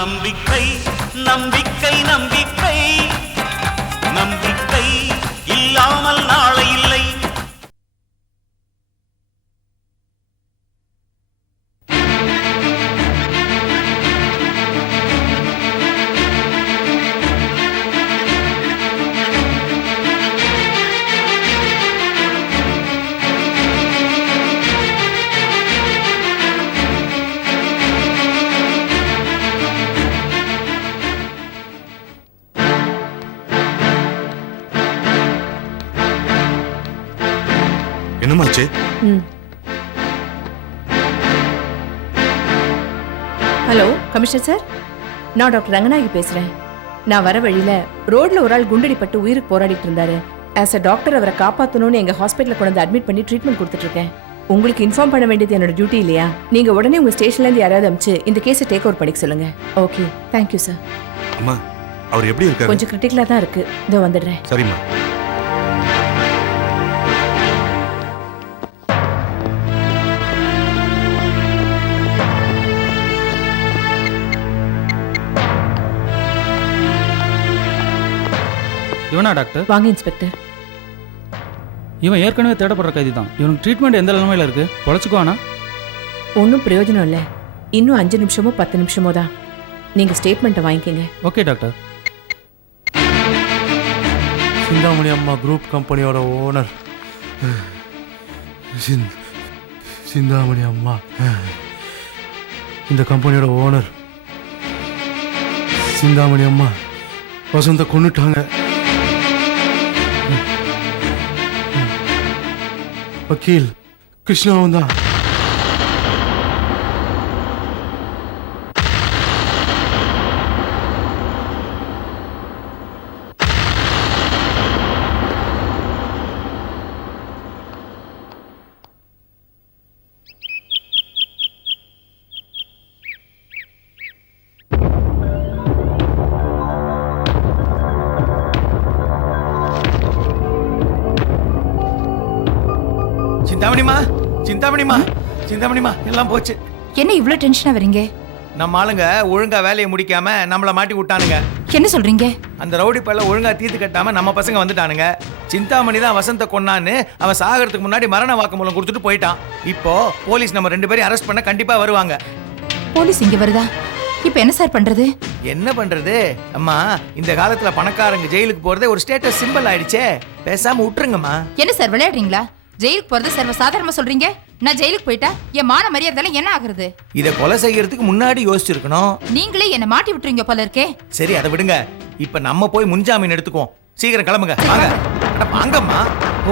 நம்பிக்கை நம்பிக்கை நம்பிக்கை நம்பிக்கை இல்லாமல் நாளை இல்லை. என்னமாச்சு? ஹலோ கமிஷனர் சார், நான் டாக்டர் ரங்கநாயகி பேசுறேன். நான் வர வழியில ரோட்ல ஒரு ஆள் குண்டடிப்பட்டு உயிருக்கு போராடிட்டு இருந்தாரு. ஆஸ் அ டாக்டர் அவரை காப்பாற்றணும்னு எங்க ஹாஸ்பிட்டல கொண்டு வந்து அட்மிட் பண்ணி ட்ரீட்மெண்ட் கொடுத்துட்டு இருக்கேன். உங்களுக்கு இன்ஃபார்ம் பண்ண வேண்டியது என்னோட டியூட்டி இல்லையா? நீங்க உடனே உங்க ஸ்டேஷன்ல இருந்து யாராவது அனுப்பிச்சு இந்த கேஸை டேக் ஓவர் பண்ணிக்க சொல்லுங்க. Okay, thank you sir. அம்மா, அவர் எப்படி இருக்காரு? கொஞ்சம் கிரிட்டிக்கலா தான் இருக்கு. இதோ வந்துடுறேன். சரிம்மா. இவனா டாக்டர்? வாங்க இன்ஸ்பெக்டர். இவன் ஏற்கனவே தேடப்படுற கைதி தான். இவனுக்கு ட்ரீட்மெண்ட் எந்த நிலைமையில இருக்கு? பொழைச்சுக்குவானா? ஒன்றும் பிரயோஜனம் இல்லை. இன்னும் 5 நிமிஷமோ 10 நிமிஷமோ தான். நீங்க ஸ்டேட்மெண்ட்டை வாங்கிக்கங்க. Okay doctor. சிந்தாமணி அம்மா குரூப் கம்பெனியோட ஓனர் சிந்தாமணி அம்மா இந்த கம்பெனியோட ஓனர். சிந்தாமணி அம்மா வசந்த கொன்னுட்டாங்க. வக்கீல் கிருஷ்ணாவும் தான். சிந்தாமணிமா, சிந்தாமணிமா, சிந்தாமணிமா, எல்லாம் போச்சு. என்ன இவ்ளோ டென்ஷனா வரீங்க? நம்ம ஆளுங்க ஒழுங்கா வேலையை முடிக்காம நம்மள மாட்டி விட்டானுங்க. என்ன சொல்றீங்க? அந்த ரவுடி பையல ஒழுங்கா தீர்த்து கட்டாம நம்ம பசங்க வந்துட்டானுங்க. சிந்தாமணி தான் வசந்த கொன்னான்னு அவன் சாகிறதுக்கு முன்னாடி மரண வாக்குமூலம் கொடுத்துட்டு போயிட்டான். இப்போ போலீஸ் நம்ம 2 பேரையும் அரெஸ்ட் பண்ண கண்டிப்பா வருவாங்க. போலீஸ் இங்க வருதா? இப்போ என்ன சார் பண்றது? என்ன பண்றது அம்மா, இந்த காலத்துல பணக்காரங்க ஜெயிலுக்கு போறதே ஒரு ஸ்டேட்டஸ் சிம்பிள் ஆயிடுச்சே. பேசாம விட்டுருங்கம்மா. என்ன சார் விளையாடுறீங்களா? ஜெயிலுக்கு போறது சர்வ சாதாரணமா சொல்றீங்க. நான் ஜெயிலுக்கு போயிட்டா என் மான மரியாதை என்ன ஆகுறது? இத கொலை செய்யறதுக்கு முன்னாடி யோசிச்சிருக்கணும். நீங்களே என்ன மாட்டி விட்டுறீங்க போல இருக்கே. சரி, அதை விடுங்க. இப்ப நம்ம போய் முன்ஜாமீன் எடுத்துக்குவோம். சீக்கிரம் கிளம்புங்க. வாங்க. வாங்கம்மா.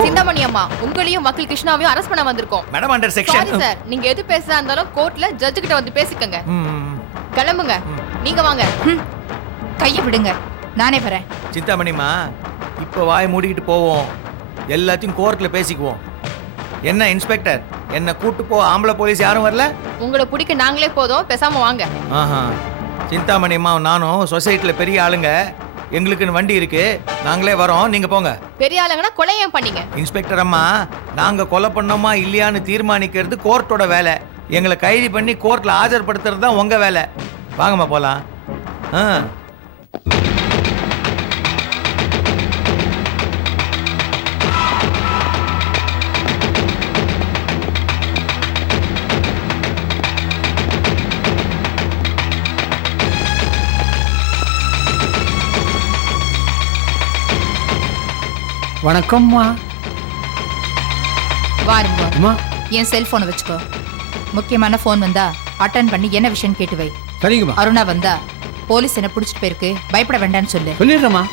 சிந்தாமணி அம்மா, உங்களையும் வக்கீல் கிருஷ்ணாவையும் அரெஸ்ட் பண்ண வந்திருக்கோம். Madam under section. Sorry sir, நீங்க எது பேசுறதா இருந்தாலும் கோர்ட்ல ஜட்ஜ் கிட்ட வந்து பேசிக்கங்க. கிளம்புங்க. நீங்க வாங்க. கையை விடுங்க, நானே வரேன். சிந்தாமணிமா, இப்ப வாய் மூடிக்கிட்டு போவோம். எல்லாத்தையும் கோர்ட்ல பேசிக்குவோம். என்ன இன்ஸ்பெக்டர், என்ன கூட்டு போ ஆம்பளை போலீஸ் யாரும் வரல? உங்களை பிடிக்க நாங்களே போதும், பேசாம வாங்க. ஆஹா, சிந்தாமணிமா நானும் சொசைட்டில பெரிய ஆளுங்க. எங்களுக்குன்னு வண்டி இருக்கு, நாங்களே வரோம், நீங்க போங்க. பெரிய ஆளுங்கன்னா கொலை ஏன் பண்ணீங்க? இன்ஸ்பெக்டர் அம்மா, நாங்க கொலை பண்ணோமா இல்லையான்னு தீர்மானிக்கிறது கோர்ட்டோட வேலை. எங்களை கைது பண்ணி கோர்ட்ல ஆஜர்படுத்துறது தான் உங்க வேலை. வாங்கம்மா போலாம். வணக்கம்மா. வாருங்க. அம்மா, என் செல்போனை வச்சுக்கோ. முக்கியமான போன் வந்தா அட்டன் பண்ணி என்ன விஷயம் கேட்டு வை. சரிங்கம்மா. அருணா வந்தா போலீஸ் என்ன பிடிச்சிட்டு போயிருக்கு, பயப்பட வேண்டாம்னு சொல்லு. சொல்லிடுறேம்மா.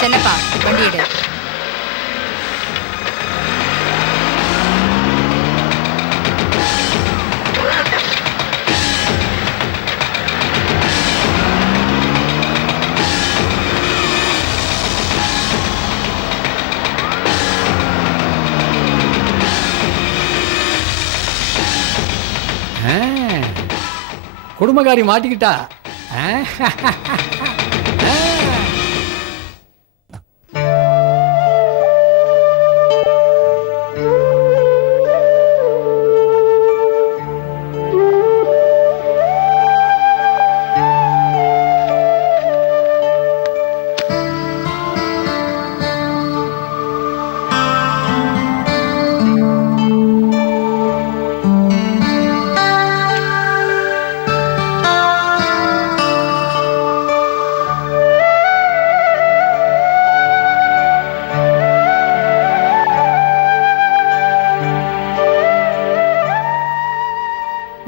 செல்லப்பா, வண்டி எடு. குடும்பக்காரி மாட்டிக்கிட்டா.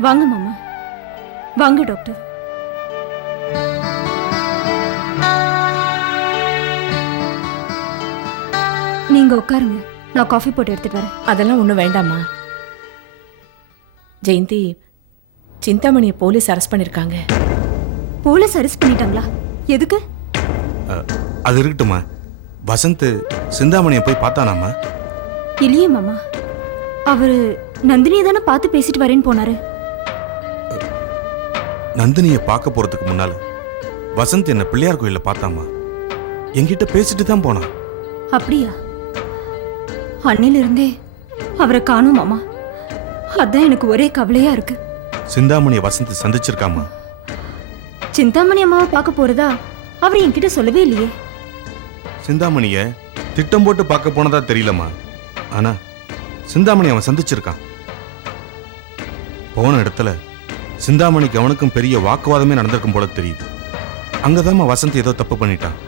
வாங்க மாமா. வாங்க டாக்டர். நீங்க உட்காருங்க, நான் காஃபி போட்டு எடுத்துட்டு வரேன். அதெல்லாம் ஒன்றும் வேண்டாம்மா. ஜெயந்தி, சிந்தாமணியை போலீஸ் அரெஸ்ட் பண்ணிருக்காங்க. போலீஸ் அரெஸ்ட் பண்ணிட்டாங்களா? எதுக்கு? அது இருக்கட்டுமா, வசந்த் சிந்தாமணியை போய் பார்த்தானாமா? இல்லையே மாமா, அவரு நந்தினியை தானே பார்த்து பேசிட்டு வரேன்னு போனாரு. நந்தினியை பார்க்க போறதுக்கு முன்னால வசந்த் என்ன பிள்ளையார் கோயில்ல பார்த்தாமா. என்கிட்ட பேசிட்டு தான் போனான். அப்படியா? அன்னையில இருந்தே அவரை காணோம் மாமா. அதான் எனக்கு ஒரே கவலையா இருக்கு. சிந்தாமணியை வசந்த் சந்திச்சிருக்காமா? சிந்தாமணி அம்மாவை பார்க்க போறதா அவர் என்கிட்ட சொல்லவே இல்லையே. சிந்தாமணிய திட்டம் போட்டு பார்க்க போனதா தெரியலம்மா. ஆனா சிந்தாமணி அவன் சந்திச்சிருக்கான். போன இடத்துல சிந்தாமணிக்கு அவனுக்கும் பெரிய வாக்குவாதமே நடந்திருக்கும் போல தெரியுது. அங்கதாம்மா வசந்த் ஏதோ தப்பு பண்ணிட்டான்.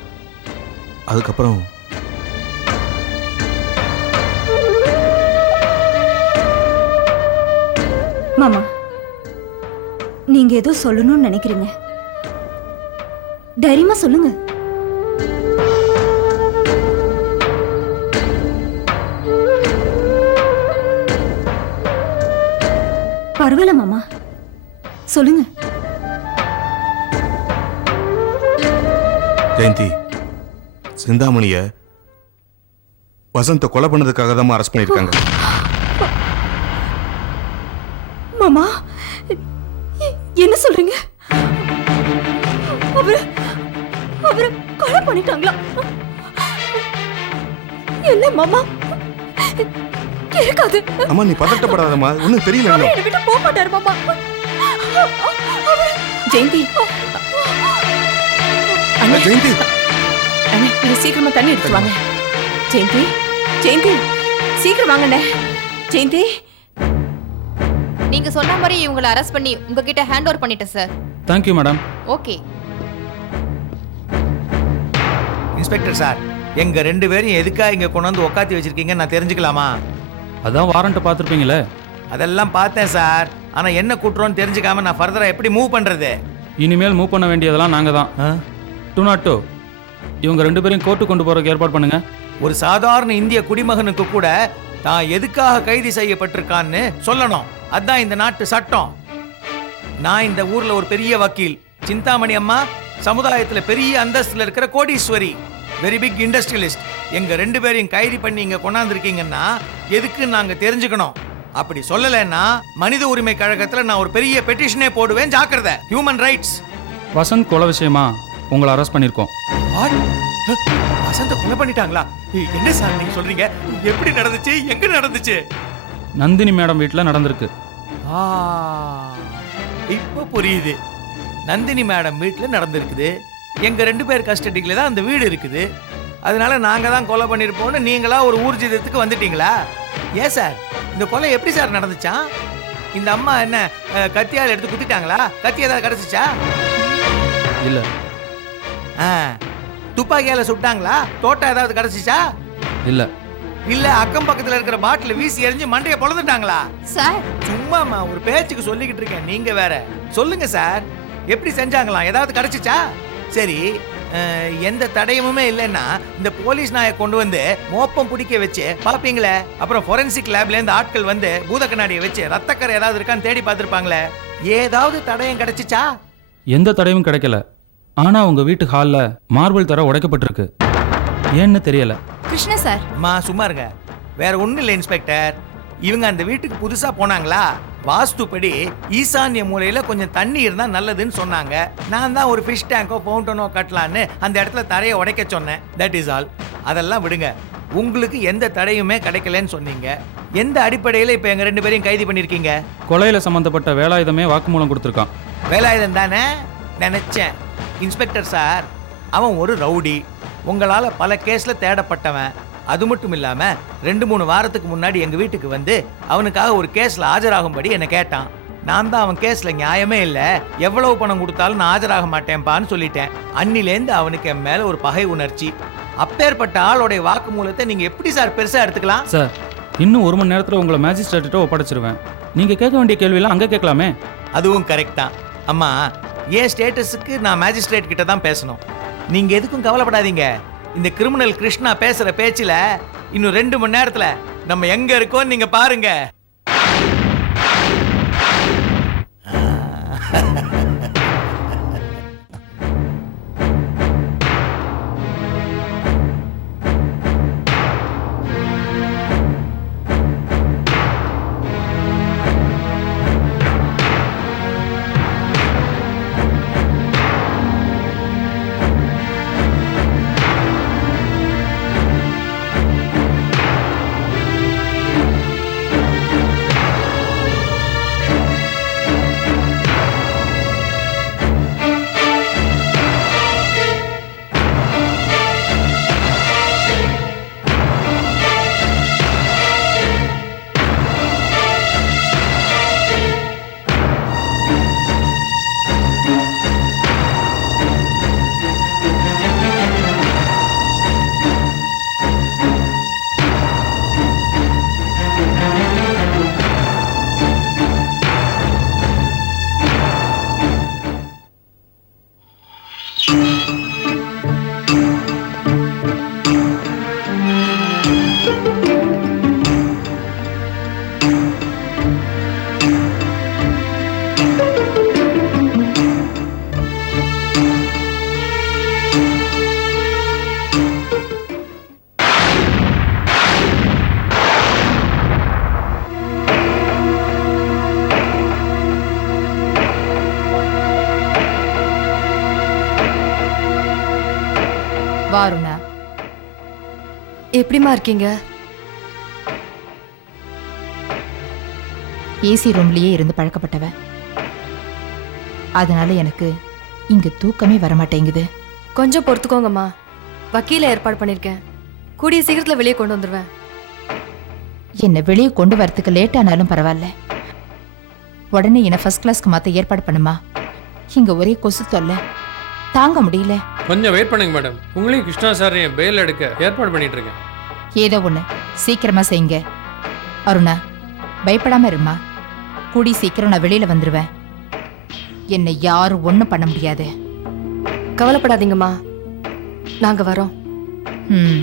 அதுக்கப்புறம் மாமா, நீங்க ஏதோ சொல்லணும்னு நினைக்கிறீங்க. தைரியமா சொல்லுங்க. பரவாயில்ல மாமா, சொல்லுங்க. ஜெயந்தி, சிந்தாமணிய வசந்த கொலை பண்ணதுக்காக தான் அரெஸ்ட் பண்ணிருக்காங்க. மாமா, என்ன சொல்றீங்க? அவரு கொலை பண்ணிட்டாங்களா? இல்ல மாமா, இருக்காது. அம்மா நீ பதட்டப்படாதம்மா, ஒன்னும் தெரியல. அவரு என்னை விட்டு போக மாட்டாரு மாமா. ஜெயந்தி, ஜெயந்தி, அண்ணே, நீங்க சீக்கிரமா தண்ணி எடுத்து வாங்க. ஜெயந்தி, ஜெயந்தி, சீக்கிரம் வாங்கண்ணே. ஜெயந்தி, நீங்க சொன்ன மாதிரி இவங்களை அரெஸ்ட் பண்ணி உங்ககிட்ட ஹேண்ட் ஓவர் பண்ணிட்டேன் sir. Thank you madam. Okay. Inspector sir, எங்க 2 பேரையும் எதுக்காக இங்க கொண்டாந்து உட்காத்தி வச்சிருக்கீங்க நான் தெரிஞ்சுக்கலாமா? அதான் வாரண்ட்டை பார்த்துருப்பீங்களே. அதெல்லாம் பார்த்தேன் சார். ஆனா என்ன கூட்டுறோன்னு தெரிஞ்சுக்காம நான் ஃபர்தரா எப்படி மூவ் பண்றது? இனிமேல் மூவ் பண்ண வேண்டியதெல்லாம் நாங்கள் தான். 202 இவங்க 2 பேரையும் கோர்ட்டு கொண்டு போறதுக்கு ஏற்பாடு பண்ணுங்க. ஒரு சாதாரண இந்திய குடிமகனுக்கு கூட தான் எதுக்காக கைது செய்யப்பட்டிருக்கான்னு சொல்லணும். அதான் இந்த நாட்டு சட்டம். நான் இந்த ஊர்ல ஒரு பெரிய வக்கீல். சிந்தாமணி அம்மா சமுதாயத்துல பெரிய அந்தஸ்துல இருக்கிற கோடீஸ்வரி, வெரி பிக் இண்டஸ்ட்ரியலிஸ்ட். எங்க 2 பேரையும் கைது பண்ணி இங்க கொண்டாந்துருக்கீங்கன்னா எதுக்கு நாங்க தெரிஞ்சுக்கணும். அப்படி சொல்லலைன்னா மனித உரிமை கழகத்துல நான் ஒரு பெரிய பெட்டிஷனே போடுவேன். ஜாக்கிரதை. Human rights. வசந்த் கொலை விஷயமா உங்களை அரெஸ்ட் பண்ணியிருக்கோம். வசந்த கொலை பண்ணிட்டாங்களா? என்ன சார் நீங்க சொல்றீங்க? எப்படி நடந்துச்சு? எங்க நடந்துச்சு? நந்தினி மேடம் வீட்டில் நடந்திருக்கு. இப்ப புரியுது. நந்தினி மேடம் வீட்டுல நடந்திருக்குது. எங்க 2 பேர் கஸ்டடியில தான் அந்த வீடு இருக்குது. அதனால நாங்க தான் கொலை பண்ணிருப்போம்னு நீங்களா ஒரு ஊர்ஜிதத்துக்கு வந்துட்டீங்களா? ஏன் சார், இந்த கொலை எப்படி சார் நடந்துச்சா? இந்த அம்மா என்ன கத்தியால் எடுத்து குத்திட்டாங்களா? கத்தி ஏதாவது கிடைச்சிச்சா? இல்லை. துப்பாக்கியால சுட்டாங்களா? தோட்டா ஏதாவது கிடைச்சிச்சா? இல்லை. இல்ல அக்கம் பக்கத்துல இருக்கிற பாட்டில வீசி எறிஞ்சு மண்டைய பொளந்துட்டாங்களா? சார், சும்மாமா ஒரு பேச்சுக்கு சொல்லிக்கிட்டு இருக்கேன், நீங்க வேற. சொல்லுங்க சார், எப்படி செஞ்சாங்களாம்? ஏதாவது கிடைச்சிச்சா? சரி, எந்த தடயமுமே இல்லைன்னா இந்த போலீஸ் நாயை கொண்டு வந்து மோப்பம் பிடிக்க வச்சு பாப்பீங்களே. அப்புறம் ஃபோரன்சிக் லேப்ல இருந்து ஆட்கள் வந்து பூத கண்ணாடியை வச்சு ரத்தக்கரை ஏதாவது இருக்கான்னு தேடி பார்த்துருப்பாங்களே. ஏதாவது தடயம் கிடைச்சிச்சா? எந்த தடயமும் கிடைக்கல. ஆனா உங்க வீட்டு ஹாலில் மார்பிள் தர உடைக்கப்பட்டிருக்கு. ஏன்னு தெரியல. கிருஷ்ண சார், அம்மா சும்மா இருங்க. வேற ஒண்ணும் இல்லை இன்ஸ்பெக்டர். இவங்க அந்த வீட்டுக்கு புதுசா போனாங்களா? வாஸ்துப்படி ஈசான்ய மூலையில கொஞ்சம் தண்ணி இருந்தா நல்லதுன்னு சொன்னாங்க. நான் தான் ஒரு ஃபிஷ் டேங்கோ ஃபவுண்டனோ கட்டலான்னு அந்த இடத்துல தரையை உடைக்க சொன்னேன். That is all. அதெல்லாம் விடுங்க. உங்களுக்கு எந்த தடையுமே கிடைக்கலன்னு சொன்னீங்க. எந்த அடிப்படையில் இப்போ எங்க 2 பேரையும் கைது பண்ணிருக்கீங்க? கொலையில் சம்மந்தப்பட்ட வேலாயுதமே வாக்குமூலம் கொடுத்துருக்கான். வேலாயுதம் தானே நினைச்சேன். இன்ஸ்பெக்டர் சார், அவன் ஒரு ரவுடி. உங்களால பல கேஸ்ல தேடப்பட்டவன். அது மட்டும் இல்லாம 2-3 வாரத்துக்கு முன்னாடி எங்க வீட்டுக்கு வந்து அவனுக்காக ஒரு கேஸ்ல ஆஜராகும்படி என்னை கேட்டான். நான் தான் அவன் கேஸ்ல நியாயமே இல்லை, எவ்வளவு பணம் கொடுத்தாலும் நான் ஆஜராக மாட்டேன்பான்னு சொல்லிட்டேன். அன்னிலேருந்து அவனுக்கு என் மேல ஒரு பகை உணர்ச்சி. அப்பேற்பட்ட ஆளோடைய வாக்குமூலத்தை நீங்க எப்படி சார் பெருசா எடுத்துக்கலாம்? சார், இன்னும் 1 மணி நேரத்தில் உங்களை மேஜிஸ்ட்ரேட்ட ஒப்படைச்சிருவேன். நீங்கள் கேட்க வேண்டிய கேள்வியெல்லாம் அங்கே கேட்கலாமே. அதுவும் கரெக்ட் தான். அம்மா, என் ஸ்டேட்டஸுக்கு நான் மேஜிஸ்ட்ரேட் கிட்ட தான் பேசணும். நீங்க எதுக்கும் கவலைப்படாதீங்க. இந்த கிரிமினல் கிருஷ்ணா பேசுற பேச்சில இன்னும் 2 மணி நேரத்துல நம்ம எங்க இருக்கோம் நீங்க பாருங்க. வாருண்ணா. எப்படிமா இருக்கீங்க? ஏசி ரூம்லயே இருந்து பழக்கப்பட்டவன். அதனால எனக்கு இங்க தூக்கமே வரமாட்டேங்குது. கொஞ்சம் பொறுத்துக்கோங்கம்மா. வக்கீல ஏற்பாடு பண்ணிருக்கேன். கூடிய சீக்கிரத்துல வெளியே கொண்டு வந்துருவேன். என்னை வெளியே கொண்டு வரத்துக்கு லேட் ஆனாலும் பரவாயில்ல. உடனே என்ன ஃபர்ஸ்ட் கிளாஸ்க்கு மாத்த ஏற்பாடு பண்ணுமா. இங்க ஒரே கொசு தொல்லை, தாங்க முடியல. கொஞ்சம் வெயிட் பண்ணுங்க மேடம். உங்களையும் கிருஷ்ணா சாரையும் பெயில் எடுக்க ஏற்பாடு பண்ணிட்டு இருக்கேன். ஏதோ ஒண்ணு சீக்கிரமா செய்யுங்க. அருணா, பயப்படாம இருமா. கூடி சீக்கிரம் நான் வெளியில வந்துருவேன். என்னை யாரும் ஒண்ணும் பண்ண முடியாது. கவலைப்படாதீங்கம்மா, நாங்க வரோம். ம்.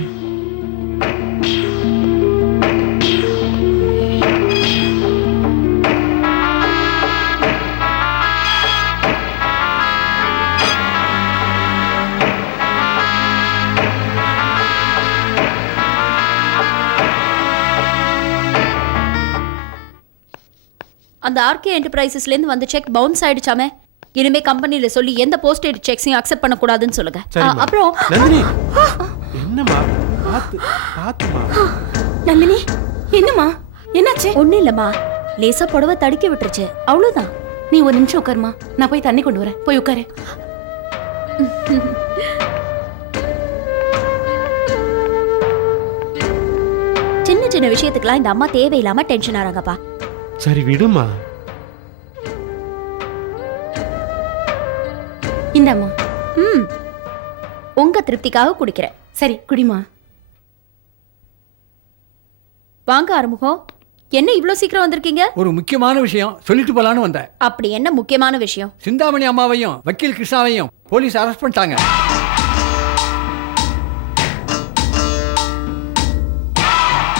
அந்த ஆர்கே என்டர்பிரைசஸ்ல இருந்து வந்த செக் பவுன்ஸ் ஆயிடுச்சாமே. இனிமே கம்பெனில சொல்லி எந்த போஸ்டேட் செக்ஸையும் அக்செப்ட் பண்ண கூடாதுன்னு சொல்லுங்க. அப்புறம் நந்தினி, என்னம்மா? பாத்துமா. நந்தினி, என்னம்மா என்னாச்சு? ஒண்ணும் இல்லம்மா, லேசா புடவை தடுக்கி விட்டுருச்சு, அவ்வளவுதான். நீ ஒரு நிமிஷம் உட்காருமா, நான் போய் தண்ணி கொண்டு வரேன். போய் உட்காரு. சின்ன சின்ன விஷயத்துக்குலாம் இந்த அம்மா தேவையில்லாம டென்ஷன் ஆறாங்கப்பா. சரி விடுமா. இந்தம்மா. உங்க திருப்திக்காக குடிக்கிறேன். சரி குடிமா. வாங்க ஆறுமுகம், என்ன இவ்ளோ சீக்கிரம் வந்திருக்கீங்க? ஒரு முக்கியமான விஷயம் சொல்லிட்டு போலான்னு வந்தேன். அப்படி என்ன முக்கியமான விஷயம்? சிந்தாமணி அம்மாவையும் வக்கீல் கிருஷ்ணாவையும் போலீஸ் அரெஸ்ட் பண்ணிட்டாங்க.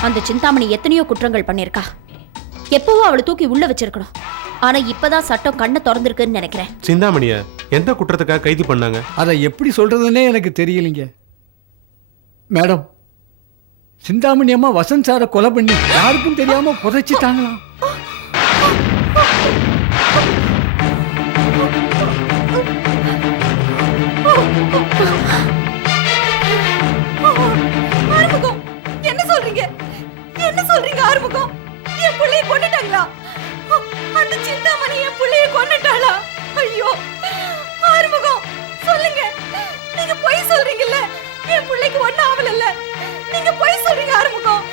அந்த சிந்தாமணி எத்தனையோ குற்றங்கள் பண்ணிருக்கா. எப்பவும் அவளை தூக்கி உள்ள வச்சிருக்கணும். ஆனா இப்பதான் சட்டம் கண்ணை திறந்திருக்குன்னு நினைக்கிறேன். சிந்தாமணிய எந்த குற்றத்துக்காக கைது பண்ணாங்க? அதை எப்படி சொல்றதுன்னே எனக்கு தெரியலைங்க மேடம். சிந்தாமணி அம்மா வசந்த் சாரை கொலை பண்ணி யாருக்கும் தெரியாம புதைச்சிட்டாங்களாம். ஆறுமுகம், என்ன சொல்றீங்க? என்ன சொல்றீங்க ஆறுமுகம்? என் புள்ளைய கொன்னுட்டாங்களா? அந்த சிந்தாமணி என் புள்ளைய கொன்னுட்டாளா? ஐயோ ஆறுமுகம், சொல்லுங்க. நீங்க பொய் சொல்றீங்கல்ல? என் புள்ளைக்கு ஒண்ணும் ஆவலல்ல? நீங்க பொய் சொல்றீங்க ஆறுமுகம்.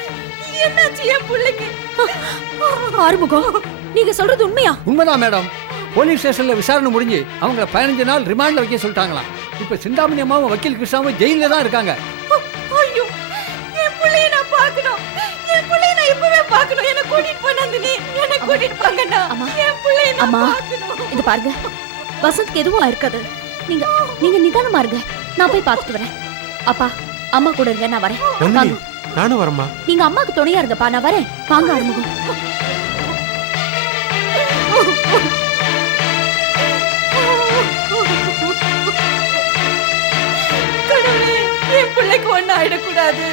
என்னாச்சு என் புள்ளைக்கு? ஆறுமுகம், நீங்க சொல்றது உண்மையா? உண்மைதான் மேடம். போலீஸ் ஸ்டேஷன்ல விசாரணை முடிஞ்சு அவங்க 15 நாள் ரிமாண்ட்ல வைக்க சொல்லிட்டாங்களாம். இப்ப சிந்தாமணி அம்மாவும் வக்கீல் கிருஷ்ணாவும் ஜெயில தான் இருக்காங்க. ஐயோ, என் புள்ளைய நான் பார்க்கணும். என் புள்ளைய நான் இப்பவே பார்க்கணும். என்ன கூட்டிட்டு போ நந்தினி, என்ன கூட்டிட்டு போங்கண்ணா. என் புள்ளைய நான் பார்க்கணும். இது பாருங்க, வசந்த்க்கு எதுவும் இருக்காது. நீங்க நிதானமா இருங்க, நான் போய் பார்த்துட்டு வரேன். அப்பா, அம்மா கூட இருங்க, நான் வரேன். வாங்க. நானும் வரமா? நீங்க அம்மாக்கு துணையா இருங்கப்பா, நான் வரேன். வாங்க ஆறுமுகம். கடவுளே, என் பிள்ளைக்கு ஒண்ணு ஆயிடக்கூடாது.